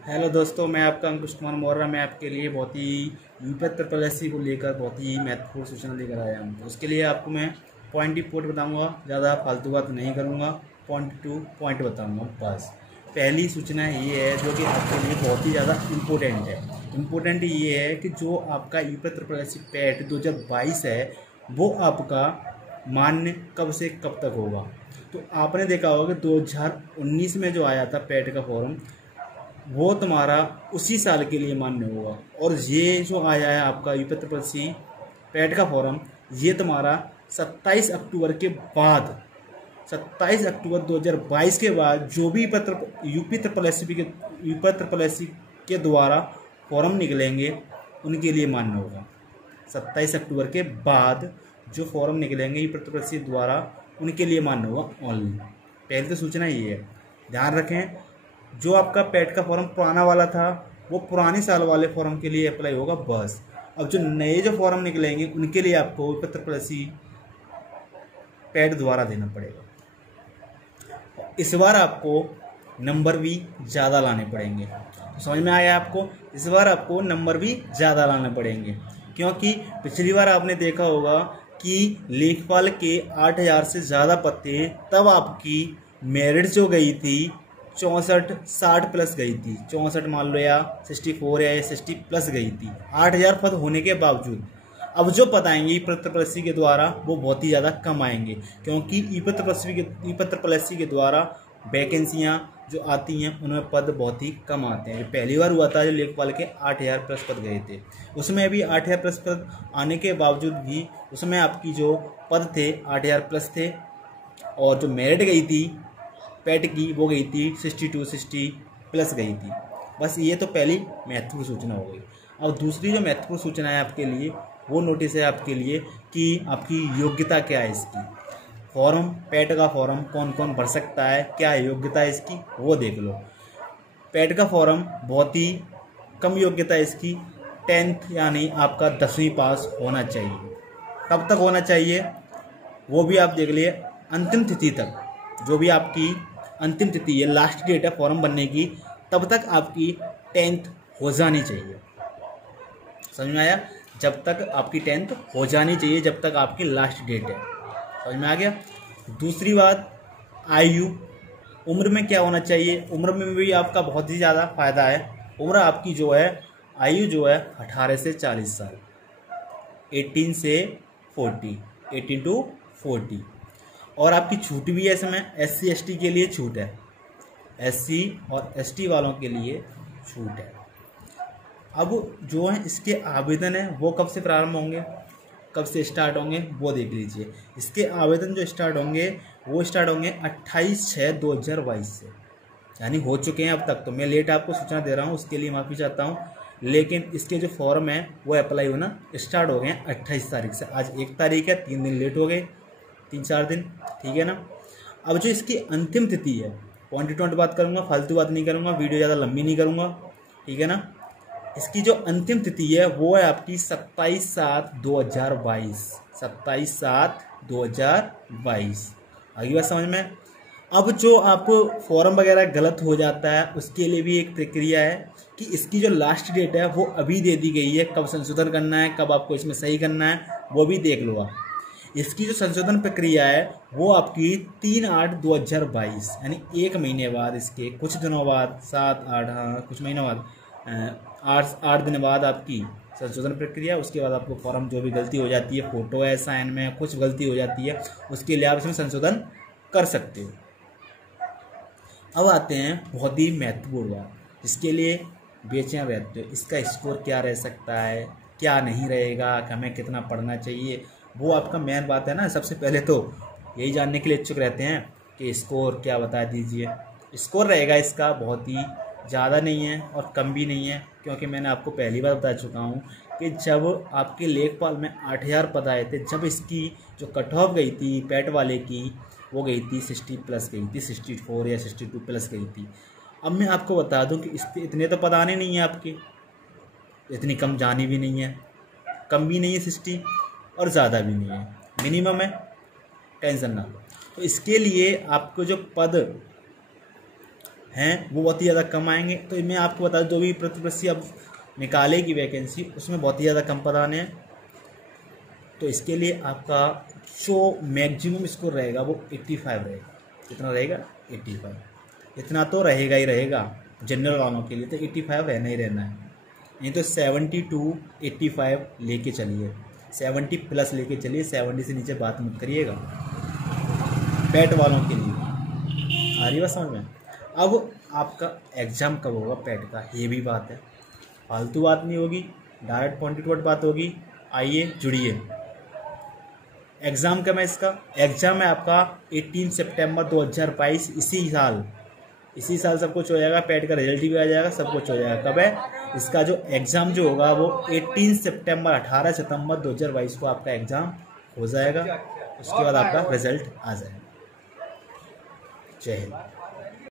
Hello दोस्तों, मैं आपका अंकुश कुमार मौर्य। मैं आपके लिए बहुत ही यूपी ट्रिपल एस सी को लेकर बहुत ही महत्वपूर्ण सूचना लेकर आया हूँ। तो उसके लिए आपको मैं पॉइंट टू पॉइंट बताऊँगा, ज़्यादा फालतू बात नहीं करूँगा, पॉइंट टू पॉइंट बताऊँगा बस। पहली सूचना ये है जो कि आपके लिए बहुत ही ज़्यादा इम्पोर्टेंट है। इम्पोर्टेंट ये है कि जो आपका UP triple S C PET 2022 है वो आपका मान्य कब से कब तक होगा। तो आपने देखा होगा कि 2019 में जो आया था पैट का फॉर्म वो तुम्हारा उसी साल के लिए मान्य होगा, और ये जो आया है आपका यूपी ट्रिपल सी पैट का फॉर्म ये तुम्हारा 27 अक्टूबर के बाद 27 अक्टूबर 2022 के बाद जो भी यूपी ट्रिपल एस सी के द्वारा फॉर्म निकलेंगे उनके लिए मान्य होगा। 27 अक्टूबर के बाद जो फॉर्म निकलेंगे यूपी ट्रिपल एस सी द्वारा उनके लिए मान्य होगा ओनली। पहली तो सूचना ये है, ध्यान रखें। जो आपका पैट का फॉर्म पुराना वाला था वो पुराने साल वाले फॉर्म के लिए अप्लाई होगा बस। अब जो नए जो फॉर्म निकलेंगे उनके लिए आपको UP triple S C PET द्वारा देना पड़ेगा। इस बार आपको नंबर भी ज़्यादा लाने पड़ेंगे। तो समझ में आया आपको? इस बार आपको नंबर भी ज़्यादा लाने पड़ेंगे, क्योंकि पिछली बार आपने देखा होगा कि लेखपाल के 8000 से ज़्यादा पत्ते, तब आपकी मेरिट जो गई थी 64-60 प्लस गई थी। 64 मान लो या 64 या 60 प्लस गई थी 8000 पद होने के बावजूद। अब जो पद आएंगे यूपी ट्रिपल एस सी के द्वारा वो बहुत ही ज़्यादा कम आएंगे, क्योंकि यूपी ट्रिपल एस सी के द्वारा वैकेंसियाँ जो आती हैं उनमें पद बहुत ही कम आते हैं। पहली बार हुआ था जो लेखपाल के 8000 प्लस पद गए थे, उसमें भी 8000 प्लस पद आने के बावजूद भी उसमें आपकी जो पद थे 8000 प्लस थे, और जो मेरिट गई थी पैट की वो गई थी 62-60 प्लस गई थी। बस ये तो पहली महत्वपूर्ण सूचना हो गई। अब दूसरी जो महत्वपूर्ण सूचना है आपके लिए वो नोटिस है आपके लिए कि आपकी योग्यता क्या है इसकी। फॉर्म पैट का फॉर्म कौन कौन भर सकता है, क्या योग्यता है इसकी वो देख लो। पैट का फॉर्म बहुत ही कम योग्यता है इसकी, 10th यानी आपका 10वीं पास होना चाहिए। कब तक होना चाहिए वो भी आप देख लिए, अंतिम तिथि तक। जो भी आपकी अंतिम तिथि है, लास्ट डेट है फॉर्म भरने की, तब तक आपकी 10th हो जानी चाहिए। समझ में आया? जब तक आपकी 10th हो जानी चाहिए, जब तक आपकी लास्ट डेट है। समझ में आ गया? दूसरी बात, आयु, उम्र में क्या होना चाहिए। उम्र में भी आपका बहुत ही ज़्यादा फायदा है। उम्र आपकी जो है, आयु जो है 18 से 40 साल, 18 से 40, 18 to 40। और आपकी छूट भी है इसमें, SC ST के लिए छूट है, SC और ST वालों के लिए छूट है। अब जो है इसके आवेदन है वो कब से प्रारंभ होंगे, कब से स्टार्ट होंगे वो देख लीजिए। इसके आवेदन जो स्टार्ट होंगे वो स्टार्ट होंगे 28/6/2022 से, यानी हो चुके हैं अब तक। तो मैं लेट आपको सूचना दे रहा हूँ, उसके लिए माफ़ी चाहता हूँ, लेकिन इसके जो फॉर्म है वो अप्लाई होना स्टार्ट हो गए हैं 28 तारीख से। आज 1 तारीख है, 3 दिन लेट हो गए, 3-4 दिन, ठीक है ना। अब जो इसकी अंतिम तिथि है, पॉइंट टू पॉइंट बात करूंगा, फालतू बात नहीं करूंगा, वीडियो ज़्यादा लंबी नहीं करूंगा, ठीक है ना। इसकी जो अंतिम तिथि है वो है आपकी 27/7/2022, 27/7/2022। आगे बात समझ में? अब जो आप फॉर्म वगैरह गलत हो जाता है उसके लिए भी एक प्रक्रिया है कि इसकी जो लास्ट डेट है वो अभी दे दी गई है। कब संशोधन करना है, कब आपको इसमें सही करना है वो भी देख लो आप। इसकी जो संशोधन प्रक्रिया है वो आपकी 3/8/2022, यानी 1 महीने बाद, इसके कुछ दिनों बाद, 7-8, हाँ कुछ महीनों बाद, 8 दिन बाद आपकी संशोधन प्रक्रिया। उसके बाद आपको फॉर्म जो भी गलती हो जाती है, फोटो है, साइन में कुछ गलती हो जाती है, उसके लिए आप इसमें संशोधन कर सकते हो। अब आते हैं बहुत ही महत्वपूर्ण बात, जिसके लिए बेचैन रहते हो, इसका स्कोर क्या रह सकता है, क्या नहीं रहेगा, हमें कितना पढ़ना चाहिए, वो आपका मेन बात है ना। सबसे पहले तो यही जानने के लिए इच्छुक रहते हैं कि स्कोर क्या बता दीजिए। स्कोर रहेगा इसका बहुत ही ज़्यादा नहीं है और कम भी नहीं है, क्योंकि मैंने आपको पहली बार बता चुका हूँ कि जब आपके लेखपाल में 8000 पद आए थे, जब इसकी जो कट ऑफ गई थी पैट वाले की वो गई थी 60 प्लस गई थी, 64 या 62 प्लस गई थी। अब मैं आपको बता दूं कि इतने तो पद आने नहीं है आपके, इतनी कम जानी भी नहीं है, कम भी नहीं है 60 और ज़्यादा भी नहीं है, मिनिमम है, टेंशन ना लो। तो इसके लिए आपको जो पद हैं वो बहुत ही ज़्यादा कम आएंगे। तो मैं आपको बता दूं, जो भी प्रतिपक्षी अब निकालेगी वैकेंसी उसमें बहुत ही ज़्यादा कम पद आने हैं। तो इसके लिए आपका जो मैक्सिमम स्कोर रहेगा वो 85 रहेगा। कितना रहेगा? 85। इतना तो रहेगा ही रहेगा जनरल वालों के लिए, तो 85 रहना ही रहना है। नहीं तो 70 to 85 लेके चलिए, 70 प्लस लेके चलिए, 70 से नीचे बात मत करिएगा पैट वालों के लिए। आ रही बात समझ में? अब आपका एग्ज़ाम कब होगा पैट का, ये भी बात है, फालतू बात नहीं होगी, डायरेक्ट पॉइंट टू पॉइंट बात होगी। आइए जुड़िए। एग्ज़ाम कब है इसका? एग्ज़ाम है आपका 18 सितंबर 2022, इसी साल सब कुछ हो जाएगा। पैट का रिजल्ट भी आ जाएगा, सब कुछ हो जाएगा। कब है इसका जो एग्ज़ाम जो होगा वो 18 सितंबर 2022 को आपका एग्ज़ाम हो जाएगा। उसके बाद आपका रिजल्ट आ जाएगा। जय हिंद।